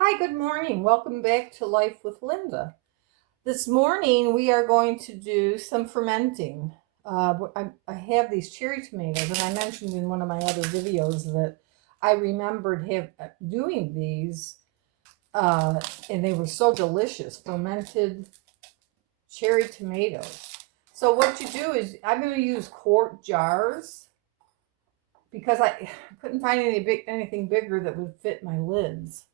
Hi, good morning. Welcome back to Life with Linda. This morning we are going to do some fermenting. I have these cherry tomatoes, and I mentioned in one of my other videos that I remembered doing these, and they were so delicious, fermented cherry tomatoes. So what you do is I'm going to use quart jars because I couldn't find anything bigger that would fit my lids.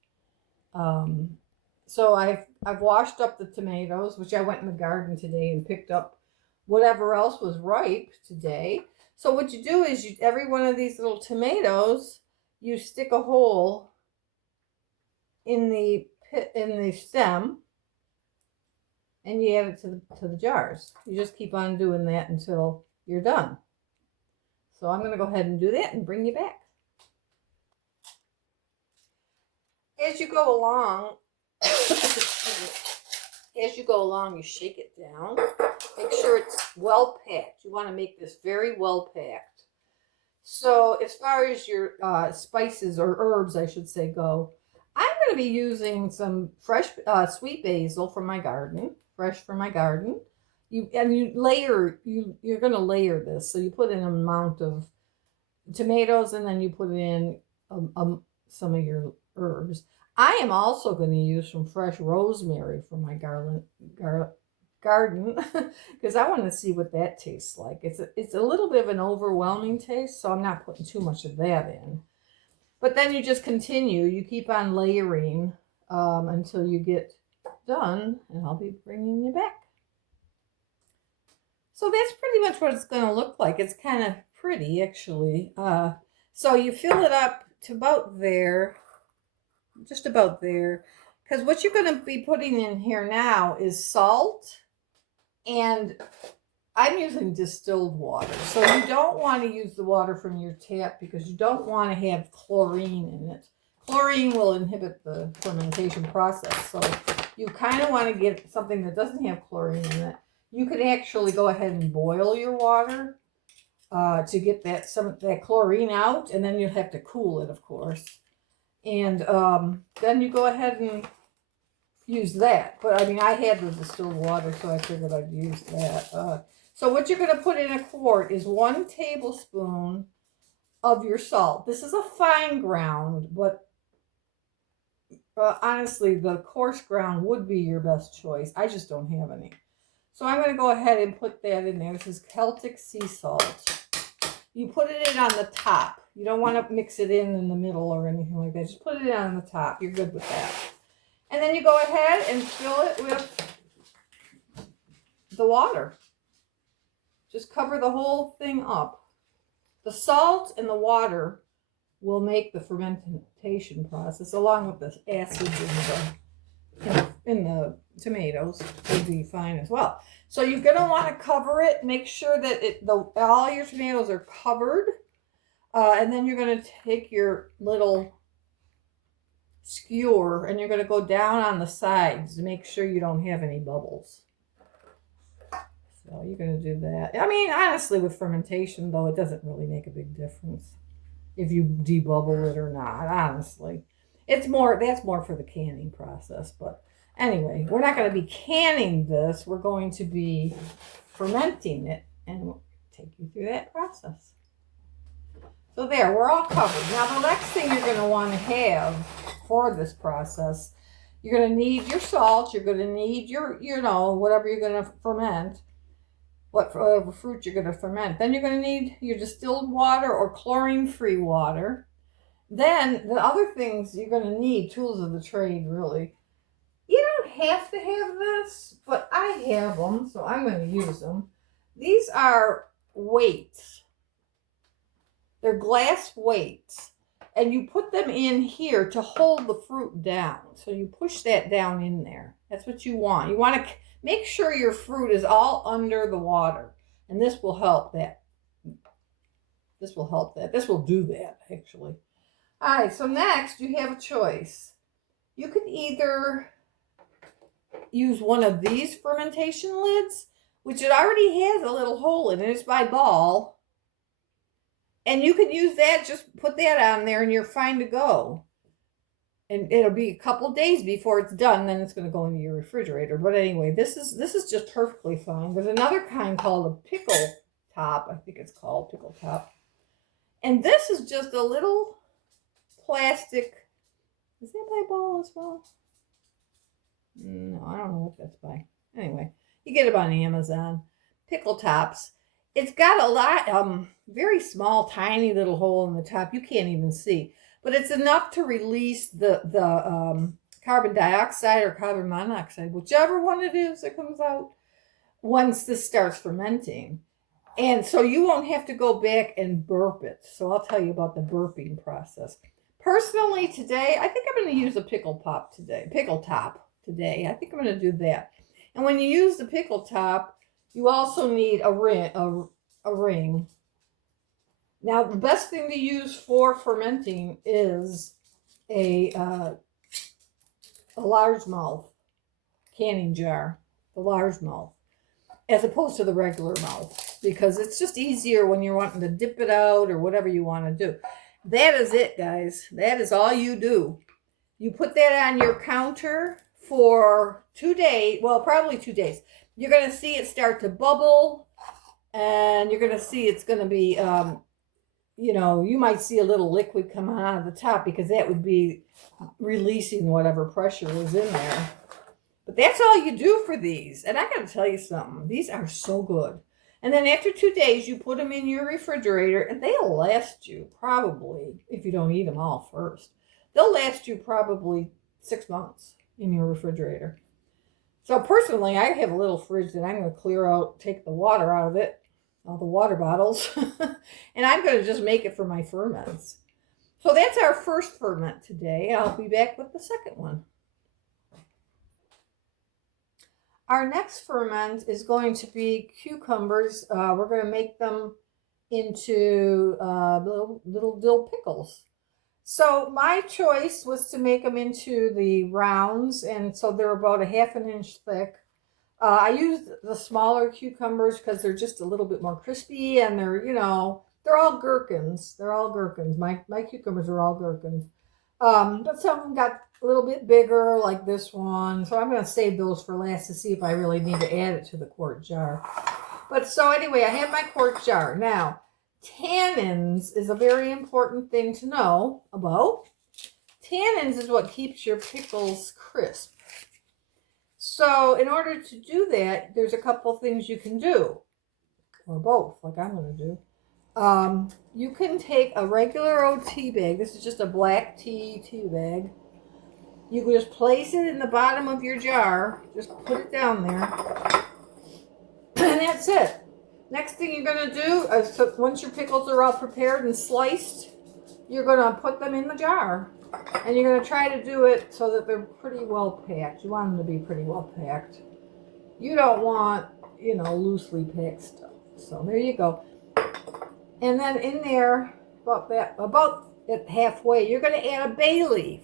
Um, so I've washed up the tomatoes, which I went in the garden today and picked up whatever else was ripe today. So what you do is every one of these little tomatoes, you stick a hole in the stem, and you add it to the jars. You just keep on doing that until you're done. So I'm going to go ahead and do that and bring you back. As you go along, you shake it down. Make sure it's well packed. You want to make this very well packed. So as far as your spices or herbs, I should say, go, I'm going to be using some fresh sweet basil from my garden, fresh from my garden. You're going to layer this. So you put in an amount of tomatoes, and then you put in some of your herbs. I am also going to use some fresh rosemary from my garden because I want to see what that tastes like. It's a little bit of an overwhelming taste, so I'm not putting too much of that in. But then you just continue. You keep on layering until you get done, and I'll be bringing you back. So that's pretty much what it's going to look like. It's kind of pretty, actually. So you fill it up to about there, just about there, because what you're going to be putting in here now is salt, and I'm using distilled water. So you don't want to use the water from your tap because you don't want to have chlorine in it. Chlorine will inhibit the fermentation process. So you kind of want to get something that doesn't have chlorine in it. You could actually go ahead and boil your water to get that chlorine out, and then you'll have to cool it, of course. And then you go ahead and use that. But I mean, I had the distilled water, so I figured I'd use that. So what you're going to put in a quart is 1 tablespoon of your salt. This is a fine ground, but honestly, the coarse ground would be your best choice. I just don't have any. So I'm going to go ahead and put that in there. This is Celtic sea salt. You put it in on the top. You don't want to mix it in the middle or anything like that. Just put it in on the top. You're good with that. And then you go ahead and fill it with the water. Just cover the whole thing up. The salt and the water will make the fermentation process, along with the acids in the tomatoes, will be fine as well. So you're going to want to cover it. Make sure that all your tomatoes are covered. And then you're going to take your little skewer and you're going to go down on the sides to make sure you don't have any bubbles. So you're going to do that. I mean, honestly, with fermentation, though, it doesn't really make a big difference if you debubble it or not, honestly. That's more for the canning process. But anyway, we're not going to be canning this. We're going to be fermenting it, and we'll take you through that process. So there, we're all covered. Now the next thing you're going to want to have for this process, you're going to need your salt, you're going to need your, whatever you're going to ferment, whatever fruit you're going to ferment. Then you're going to need your distilled water or chlorine-free water. Then the other things you're going to need, tools of the trade, really. You don't have to have this, but I have them, so I'm going to use them. These are weights. They're glass weights, and you put them in here to hold the fruit down. So you push that down in there. That's what you want. You want to make sure your fruit is all under the water, and this will help that. This will do that, actually. All right, so next you have a choice. You can either use one of these fermentation lids, which it already has a little hole in it. It's by Ball. And you can use that, just put that on there and you're fine to go. And it'll be a couple days before it's done. Then it's going to go into your refrigerator. But anyway, this is just perfectly fine. There's another kind called a pickle top. I think it's called pickle top. And this is just a little plastic. Is that by Ball as well? No, I don't know what that's by. Anyway, you get it on Amazon. Pickle tops. It's got a lot, very small, tiny little hole in the top. You can't even see. But it's enough to release the carbon dioxide or carbon monoxide, whichever one it is that comes out once this starts fermenting. And so you won't have to go back and burp it. So I'll tell you about the burping process. Personally, today, I think I'm going to use a pickle top today. I think I'm going to do that. And when you use the pickle top, you also need a ring. Now, the best thing to use for fermenting is a largemouth canning jar, the largemouth, as opposed to the regular mouth, because it's just easier when you're wanting to dip it out or whatever you want to do. That is it, guys. That is all you do. You put that on your counter for 2 days. Well, probably 2 days. You're going to see it start to bubble, and you're going to see it's going to be, you might see a little liquid come out of the top because that would be releasing whatever pressure was in there. But that's all you do for these. And I got to tell you something. These are so good. And then after 2 days, you put them in your refrigerator, and they'll last you probably, if you don't eat them all first, they'll last you probably 6 months in your refrigerator. So personally, I have a little fridge that I'm going to clear out, take the water out of it, all the water bottles, and I'm going to just make it for my ferments. So that's our first ferment today. I'll be back with the second one. Our next ferment is going to be cucumbers. We're going to make them into little dill pickles. So my choice was to make them into the rounds, and so they're about a ½ inch thick. I used the smaller cucumbers because they're just a little bit more crispy, and they're all gherkins. They're all gherkins. My cucumbers are all gherkins. But some of them got a little bit bigger, like this one. So I'm going to save those for last to see if I really need to add it to the quart jar. But so anyway, I have my quart jar. Now, tannins is a very important thing to know about. Tannins is what keeps your pickles crisp. So in order to do that, there's a couple things you can do. Or both, like I'm going to do. You can take a regular old tea bag. This is just a black tea bag. You can just place it in the bottom of your jar. Just put it down there. And that's it. Next thing you're going to do, once your pickles are all prepared and sliced, you're going to put them in the jar. And you're going to try to do it so that they're pretty well packed. You want them to be pretty well packed. You don't want, loosely packed stuff. So there you go. And then in there, about at halfway, you're going to add a bay leaf.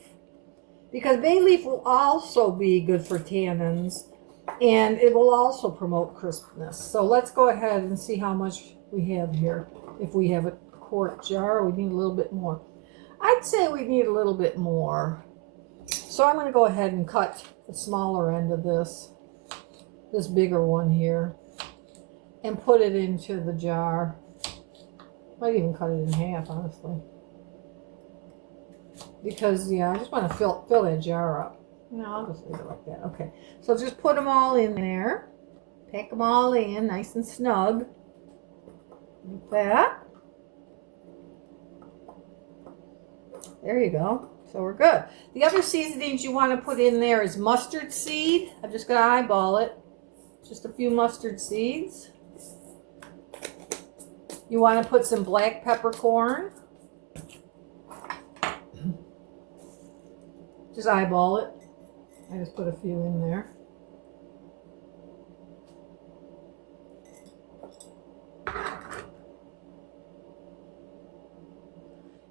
Because bay leaf will also be good for tannins. And it will also promote crispness. So let's go ahead and see how much we have here. If we have a quart jar, we need a little bit more. I'd say we need a little bit more. So I'm going to go ahead and cut the smaller end of this bigger one here, and put it into the jar. Might even cut it in half, honestly. Because, I just want to fill that jar up. No, I'll just leave it like that. Okay, so just put them all in there. Pack them all in, nice and snug. Like that. There you go. So we're good. The other seasonings you want to put in there is mustard seed. I'm just going to eyeball it. Just a few mustard seeds. You want to put some black peppercorn. Just eyeball it. I just put a few in there.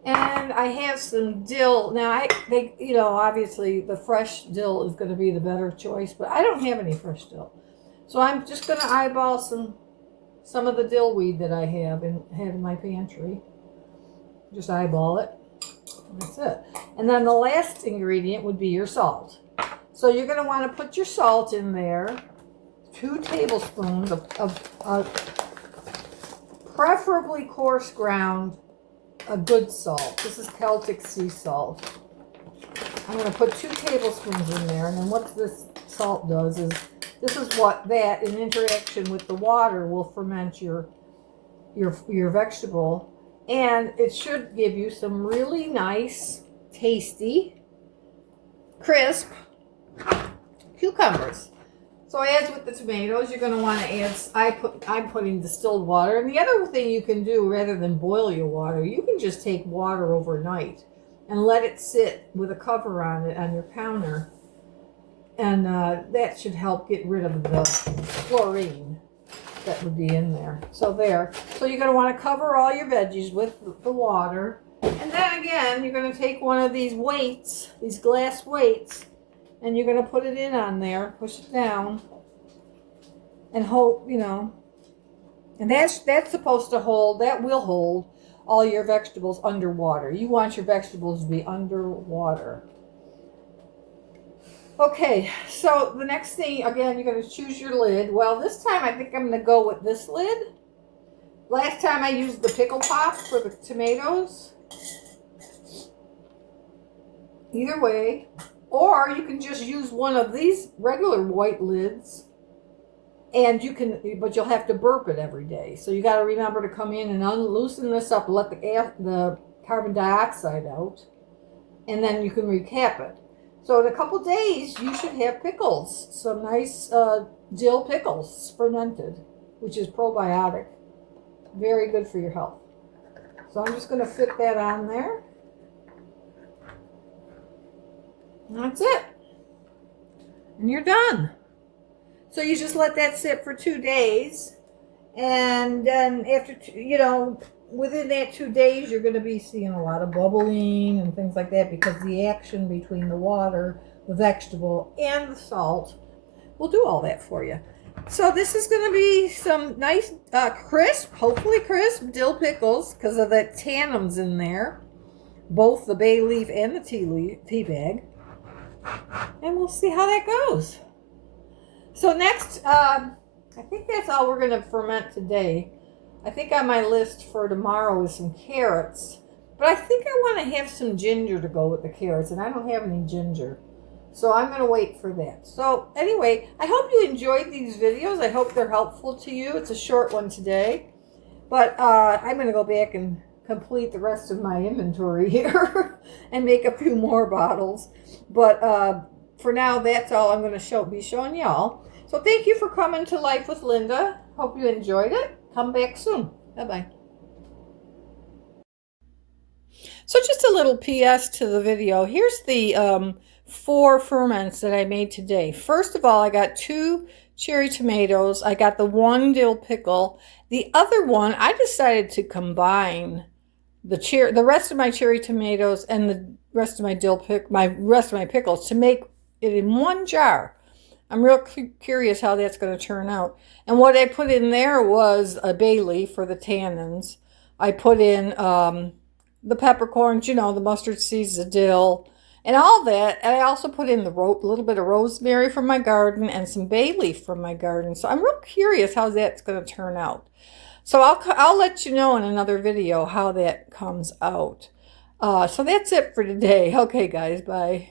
And I have some dill. Now, obviously the fresh dill is going to be the better choice, but I don't have any fresh dill. So I'm just going to eyeball some of the dill weed that I have in my pantry. Just eyeball it. That's it. And then the last ingredient would be your salt. So you're going to want to put your salt in there. 2 tablespoons of preferably coarse ground, a good salt. This is Celtic sea salt. I'm going to put 2 tablespoons in there, and then what this salt does is, this is what that, in interaction with the water, will ferment your vegetable, and it should give you some really nice, tasty, crisp cucumbers. So as with the tomatoes, you're going to want to add, I'm putting distilled water. And the other thing you can do, rather than boil your water, you can just take water overnight and let it sit with a cover on it on your counter. And that should help get rid of the chlorine that would be in there. So there. So you're going to want to cover all your veggies with the water. And then again, you're going to take one of these weights, these glass weights, and you're going to put it in on there, push it down, and hope, you know, and that's supposed to hold, that will hold all your vegetables underwater. You want your vegetables to be underwater. Okay, so the next thing, again, you're going to choose your lid. Well, this time I think I'm going to go with this lid. Last time I used the pickle pop for the tomatoes. Either way. Or you can just use one of these regular white lids, and you can, but you'll have to burp it every day. So you got to remember to come in and loosen this up, let the carbon dioxide out, and then you can recap it. So in a couple days, you should have pickles, some nice dill pickles, fermented, which is probiotic. Very good for your health. So I'm just going to fit that on there. And that's it. And you're done. So you just let that sit for 2 days. And then after, within that 2 days, you're going to be seeing a lot of bubbling and things like that, because the action between the water, the vegetable, and the salt will do all that for you. So this is going to be some nice, crisp, hopefully crisp dill pickles, because of the tannins in there. Both the bay leaf and the tea bag. And we'll see how that goes. So next, I think that's all we're going to ferment today. I think on my list for tomorrow is some carrots. But I think I want to have some ginger to go with the carrots, and I don't have any ginger. So I'm going to wait for that. So anyway, I hope you enjoyed these videos. I hope they're helpful to you. It's a short one today. But I'm going to go back and complete the rest of my inventory here and make a few more bottles. But for now, that's all I'm going to be showing y'all. So thank you for coming to Life with Linda. Hope you enjoyed it. Come back soon. Bye-bye. So just a little PS to the video. Here's the 4 ferments that I made today. First of all, I got 2 cherry tomatoes. I got the 1 dill pickle. The other one, I decided to combine the rest of my cherry tomatoes and the rest of my rest of my pickles to make it in 1 jar. I'm real curious how that's going to turn out. And what I put in there was a bay leaf for the tannins. I put in the peppercorns, the mustard seeds, the dill, and all that. And I also put in a little bit of rosemary from my garden and some bay leaf from my garden. So I'm real curious how that's going to turn out. So I'll let you know in another video how that comes out. So that's it for today. Okay, guys, bye.